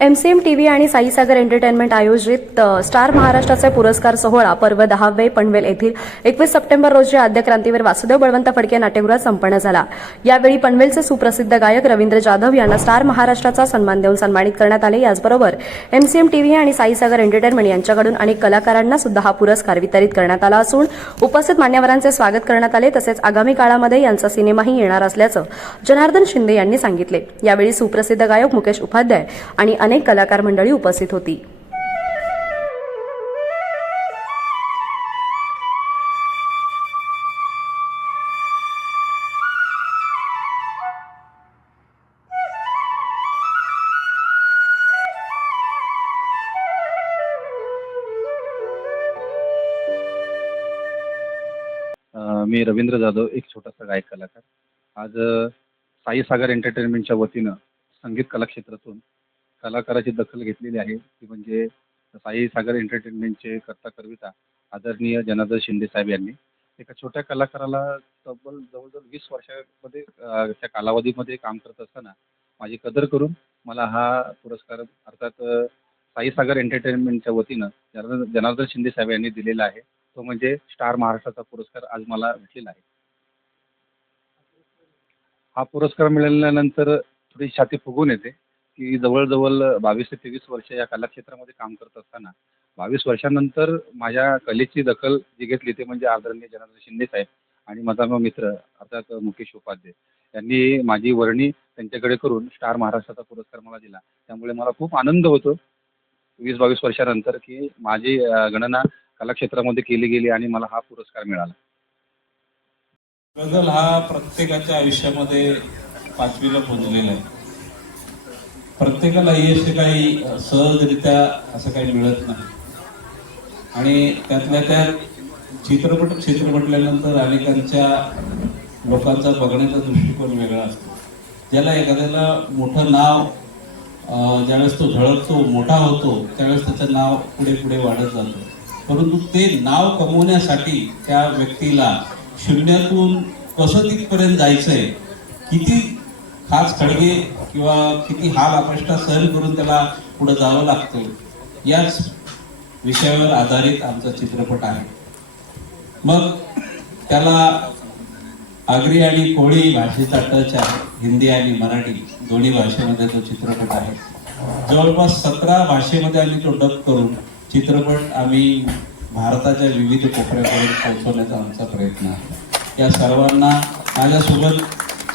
MCM TV आणि साईसागर entertainment आयोजित star महाराष्ट्राचे पुरस्कार सोहळा पर्व दहावे पनवेल येथील एकवीस सप्टेंबर रोजी आद्य क्रांतीवीर वासुदेव बळवंत फडके नाट्यगृहात संपन्न झाला. यावेळी पनवेलचे सुप्रसिद्ध गायक रवींद्र जाधव यांना स्टार महाराष्ट्राचा सन्मान देऊन सन्मानित करण्यात आले. याचबरोबर एमसीएम टीव्ही आणि साईसागर एंटरटेनमेंट यांच्याकडून अनेक कलाकारांना सुद्धा हा पुरस्कार वितरित करण्यात आला असून उपस्थित मान्यवरांचे स्वागत करण्यात आले. तसेच आगामी काळामध्ये यांचा सिनेमाही येणार असल्याचं जनार्दन शिंदे यांनी सांगितले. यावेळी सुप्रसिद्ध गायक मुकेश उपाध्याय आणि अनेक कलाकार मंडळी उपस्थित होती. मी रवींद्र जाधव एक छोटासा गायक कलाकार. आज साई सागर एंटरटेनमेंटच्या वतीनं संगीत कलाक्षेत्रातून कलाकाराची दखल घेतलेली आहे. ती म्हणजे साई सागर एंटरटेनमेंटचे कर्ता करविता आदरणीय जनार्दन शिंदे साहेब यांनी. एका छोट्या कलाकाराला तब्बल जवळजवळ वीस वर्षामध्ये त्या कालावधीमध्ये काम करत असताना माझी कदर करून मला हा पुरस्कार अर्थात साई सागर एंटरटेनमेंटच्या वतीनं जनार्दन जनार्दन शिंदे साहेब यांनी दिलेला आहे. तो म्हणजे स्टार महाराष्ट्राचा पुरस्कार आज मला भेटलेला आहे. हा पुरस्कार मिळाल्यानंतर थोडी छाती फुगून येते. की जवळजवळ बावीस ते तेवीस वर्ष या कलाक्षेत्रामध्ये काम करत असताना बावीस वर्षानंतर माझ्या कलेची दखल जी घेतली ते म्हणजे आदरणीय जनार्दन शिंदे साहेब आणि माझा मग मित्र अर्थात मुकेश उपाध्याय यांनी माझी वर्णी त्यांच्याकडे करून स्टार महाराष्ट्राचा पुरस्कार मला दिला. त्यामुळे मला खूप आनंद होतो वीस बावीस वर्षानंतर की माझी गणना कलाक्षेत्रामध्ये केली गेली आणि मला हा पुरस्कार मिळाला. गझल हा प्रत्येकाच्या आयुष्यामध्ये पाचवीला पोहोचलेला आहे. प्रत्येकाला यश काही सहजरित्या असं काही मिळत नाही. आणि त्यातल्या त्यात चित्रपट क्षेत्र म्हटल्यानंतर अनेकांच्या लोकांचा बघण्याचा दृष्टिकोन वेगळा असतो. ज्याला एखाद्याला मोठं नाव ज्यावेळेस तो झळकतो मोठा होतो त्यावेळेस त्याचं नाव पुढे पुढे वाढत जातं. परंतु ते नाव कमवण्यासाठी त्या व्यक्तीला शून्यातून कसं तिथपर्यंत जायचंय किती खास खडगे किंवा किती हाल अपेष्टा सहन करून त्याला पुढे जावं लागतं याच विषयावर आधारित आमचा चित्रपट आहे. मग त्याला आगरी आणि कोळी भाषेचा टच आहे हिंदी आणि मराठी दोन्ही भाषेमध्ये तो चित्रपट आहे. जवळपास सतरा भाषेमध्ये आम्ही तो डब करून चित्रपट आम्ही भारताच्या विविध कोपऱ्यापर्यंत पोहोचवण्याचा आमचा प्रयत्न आहे. या सर्वांना माझ्यासोबत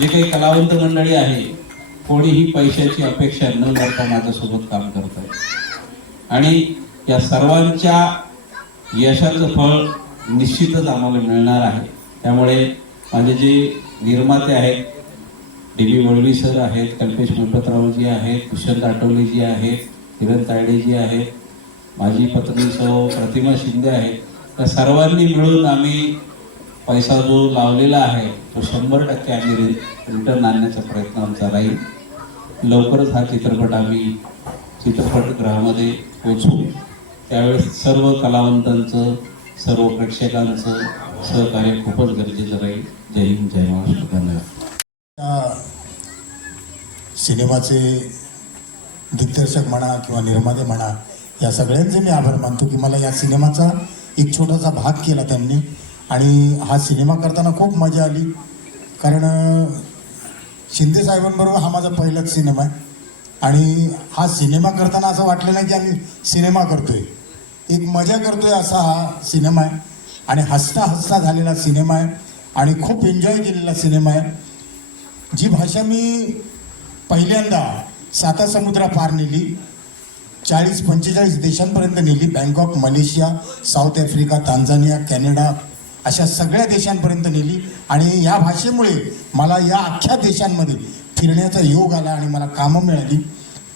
जे काही कलावंत मंडळी आहे. कोणीही पैशाची अपेक्षा न करता माझ्यासोबत काम करत आहे आणि या सर्वांच्या यशाचं फळ निश्चितच आम्हाला मिळणार आहे. त्यामुळे माझे जे निर्माते आहेत डी बी वळवी सर आहेत कल्पेश मुलपतरावजी आहेत कुशंत आठवलेजी जी आहेत किरण तायडेजी आहेत माझी पत्नी सौ प्रतिमा शिंदे आहेत. त्या सर्वांनी मिळून आम्ही पैसा जो लावलेला आहे तो शंभर टक्के आम्ही रि रिटर्न आणण्याचा प्रयत्न आमचा राहील. लवकरच हा चित्रपट आम्ही चित्रपटगृहामध्ये पोचू त्यावेळेस सर्व कलावंतांचं सर्व प्रेक्षकांचं सहकार्य खूपच गरजेचं राहील. जय हिंद जय महाराष्ट्र. धन्यवाद. सिनेमाचे दिग्दर्शक म्हणा किंवा निर्माते म्हणा या सगळ्यांचे मी आभार मानतो की मला या सिनेमाचा एक छोटासा भाग केला त्यांनी. आणि हा सिनेमा करताना खूप मजा आली. कारण शिंदे साहेबांबरोबर हा माझा पहिलाच सिनेमा आहे. आणि हा सिनेमा करताना असं वाटलं नाही की आम्ही सिनेमा करतोय. एक मजा करतोय असा हा सिनेमा आहे. आणि हसता हसता झालेला सिनेमा आहे. आणि खूप एन्जॉय केलेला सिनेमा आहे. जी भाषा मी पहिल्यांदा साता समुद्रा पार नेली. चाळीस पंचेचाळीस देशांपर्यंत नेली. Bangkok Malaysia South Africa Tanzania Canada अशा सगळ्या देशांपर्यंत नेली. आणि या भाषेमुळे मला या अख्ख्या देशांमध्ये फिरण्याचा योग आला आणि मला कामं मिळाली.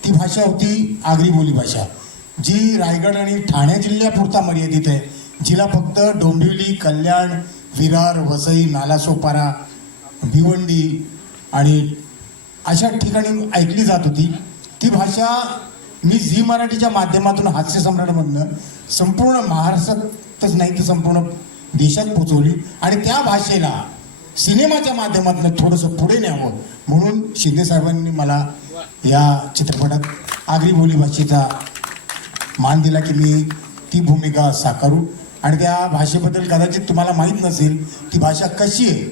ती भाषा होती आगरी बोली भाषा जी रायगड आणि ठाणे जिल्ह्यापुरता मर्यादित आहे. जिला फक्त डोंबिवली कल्याण विरार वसई नालासोपारा भिवंडी आणि अशा ठिकाणी ऐकली जात होती. ती भाषा मी झी मराठीच्या माध्यमातून हास्यसम्राटमधनं संपूर्ण महाराष्ट्रातच नाही तर संपूर्ण देशात पोचवली. आणि त्या भाषेला सिनेमाच्या माध्यमातून थोडंसं पुढे न्यावं. म्हणून शिंदेसाहेबांनी मला या चित्रपटात आगरी बोली भाषेचा मान दिला की मी ती भूमिका साकारू. आणि त्या भाषेबद्दल कदाचित तुम्हाला माहीत नसेल ती भाषा कशी आहे?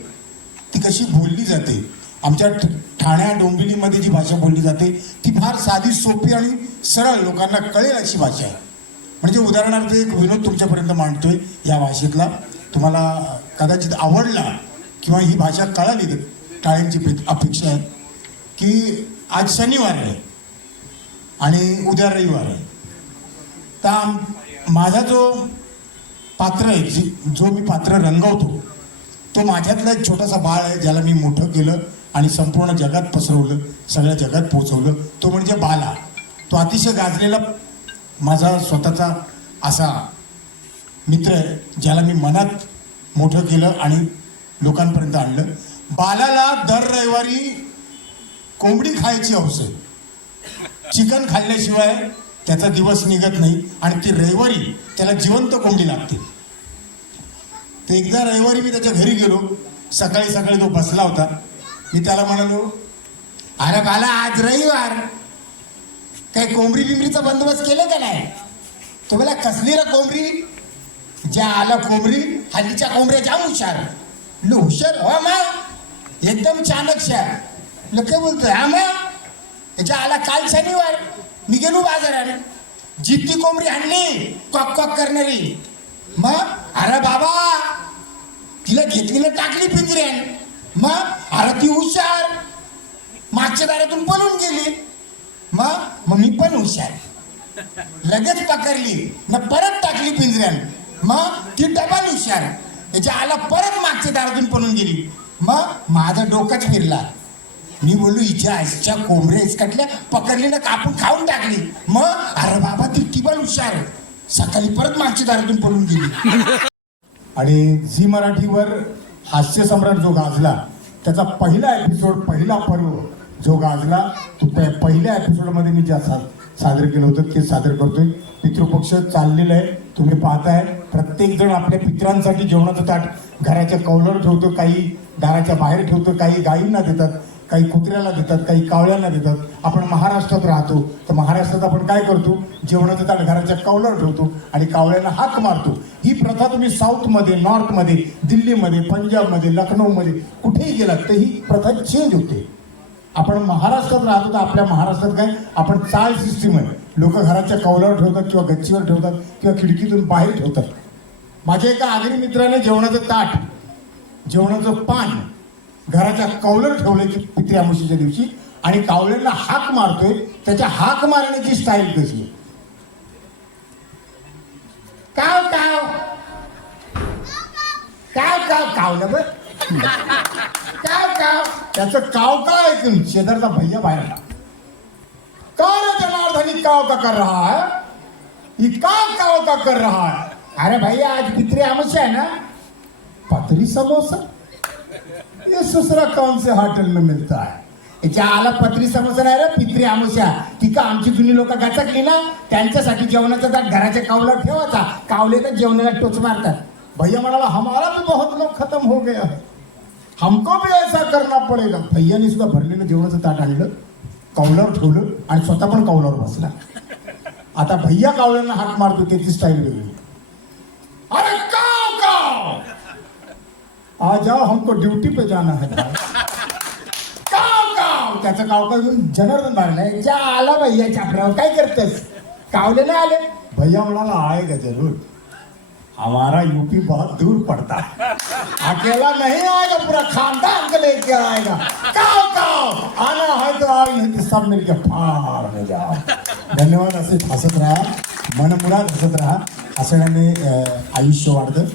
ती कशी बोलली जाते? आमच्या ठ- ठाण्या डोंबिवलीमध्ये जी भाषा बोलली जाते ती फार साधी सोपी आणि सरळ लोकांना कळेल अशी भाषा आहे. म्हणजे उदाहरणार्थ एक विनोद तुमच्यापर्यंत मांडतोय या भाषेतला. तुम्हाला कदाचित आवडला किंवा ही भाषा कळाली तर टाळ्यांची पे- अपेक्षा आहे की आज शनिवार आहे आणि उद्या रविवार आहे. तर माझा जो पात्र आहे जी- जो मी पात्र रंगवतो तो माझ्यातला एक छोटासा बाळ आहे ज्याला मी मोठं केलं आणि संपूर्ण जगात पसरवलं सगळ्या जगात पोचवलं तो म्हणजे बाला. तो अतिशय गाजलेला माझा स्वतःचा असा मित्र आहे ज्याला मी मनात मोठं केलं आणि लोकांपर्यंत आणलं. बालाला दर रविवारी कोंबडी खायची हौस आहे चिकन खाल्ल्याशिवाय त्याचा दिवस निघत नाही आणि ती रविवारी त्याला जिवंत कोंबडी लागते. ते एकदा रविवारी मी त्याच्या घरी गेलो. सकाळी सकाळी तो बसला होता. मी त्याला म्हणालो अरे बाला आज रविवार. काही कोंबडी बिंबरीचा बंदोबस्त केलं का नाही? तो कसली रा कोंबडी? ज्या आला कोंबडी हल्लीच्या कोंबड्या जाम हुशार. लो हुशार हो मा एकदम चाणक्य लो काय बोलतोय हा मा त्याच्या आला काल शनिवार मी गेलो बाजारात जित्ती कोंबडी आणली कॉक कॉक करणारी. मग अरे बाबा तिला घेतली ना टाकली पिंजऱ्यान. मग अरे ती हुशार. मागच्या दारातून पळून गेली. मग मग मी पण हुशार. लगेच पकडली. न परत टाकली पिंजऱ्यान. मग ती डबल हुशार याच्या आला परत मागच्या दारातून पळून गेली. मग माझं डोकंच फिरला. मी बोललो हिच्या आईच्या कोंबड्या इसकटल्या पकडली ना कापून खाऊन टाकली. मग अरे बाबा ती टिबल हुशार सकाळी परत मागच्या दारातून पळून गेली. आणि झी मराठीवर हास्य सम्राट जो गाजला त्याचा पहिला एपिसोड पहिला पर्व जो गाजला तो त्या पहिल्या एपिसोडमध्ये मी ज्या सा सादर केलं होतं ते सादर करतोय. पितृपक्ष चाललेलं आहे. तुम्ही पाहताय प्रत्येक जण आपल्या पित्रांसाठी जेवणाचं ताट घराच्या कौलर ठेवतो काही दाराच्या बाहेर ठेवतो काही गायींना देतात काही कुत्र्याला देतात काही कावळ्यांना देतात. आपण महाराष्ट्रात राहतो तर महाराष्ट्रात आपण काय करतो? जेवणाचं ताट घराच्या कौलावर ठेवतो आणि कावळ्यांना हाक मारतो. ही प्रथा तुम्ही साऊथमध्ये नॉर्थमध्ये दिल्लीमध्ये पंजाबमध्ये लखनौमध्ये कुठेही गेलात तर ही प्रथा चेंज होते. आपण महाराष्ट्रात राहतो तर आपल्या महाराष्ट्रात काय? आपण चाळ सिस्टीम आहे. लोक घराच्या कौलावर ठेवतात किंवा गच्चीवर ठेवतात किंवा खिडकीतून बाहेर ठेवतात. माझ्या एका आगरी मित्राने जेवणाचं ताट जेवणाचं पान घराच्या कौलर ठेवलं की पित्री अमावस्येच्या दिवशी आणि कावळ्यांना हाक मारतोय त्याच्या हाक मारण्याची स्टाईल कशी आहे काव. काव काव काव कावलं बर. काव काव. त्याचं काव का ऐकून शेजारचा भैया बाहेर आला का रे जनार्दनी काव का कर रहा है? ये काव काव का कर रहा है? अरे भैया आज पित्री अमावस्या है ना? पतरी समोसा। ये सुसरा कौन से होटल में मिलता है? याच्या आला पत्री समोसा नाही रे पित्री आमुषा ती का आमची जुनी लोक गचकली ना? त्यांच्यासाठी जेवणाचा ताट घराच्या कावला ठेवायचा. कावले तर जेवणाला टोच मारतात. भैया म्हणाला हमारा भी बहुत लोग खत्म हो गया है. हमको भी ऐसा करना पडेगा. भैयाने सुद्धा भरलेलं जेवणाचं ताट आणलं. कौलावर ठेवलं आणि स्वतः पण कौलावर बसला. आता भैया कावळ्यांना हाक मारतो त्याची स्टाईल वेगळी. अरे काव काव! आ जाओ हमको ड्युटी पे जाना है काव काव! त्याचं काव काव जनार्दन मारलाय. जा आला भैया छापऱ्यावर काय करतेस? कावले नाही आले? भैया म्हणाला का जरूर. हमारा यूपी बहुत दूर पड़ता है। अकेला नहीं आएगा पूरा खानदान को लेके आएगा। काओ काओ आना है तो आओ नहीं तो सब मिलके फार में हो जाओ। धन्यवाद असे हसत राहा। मनमुराद हसत राहा। हसण्याने अं, आयुष्य वाढतं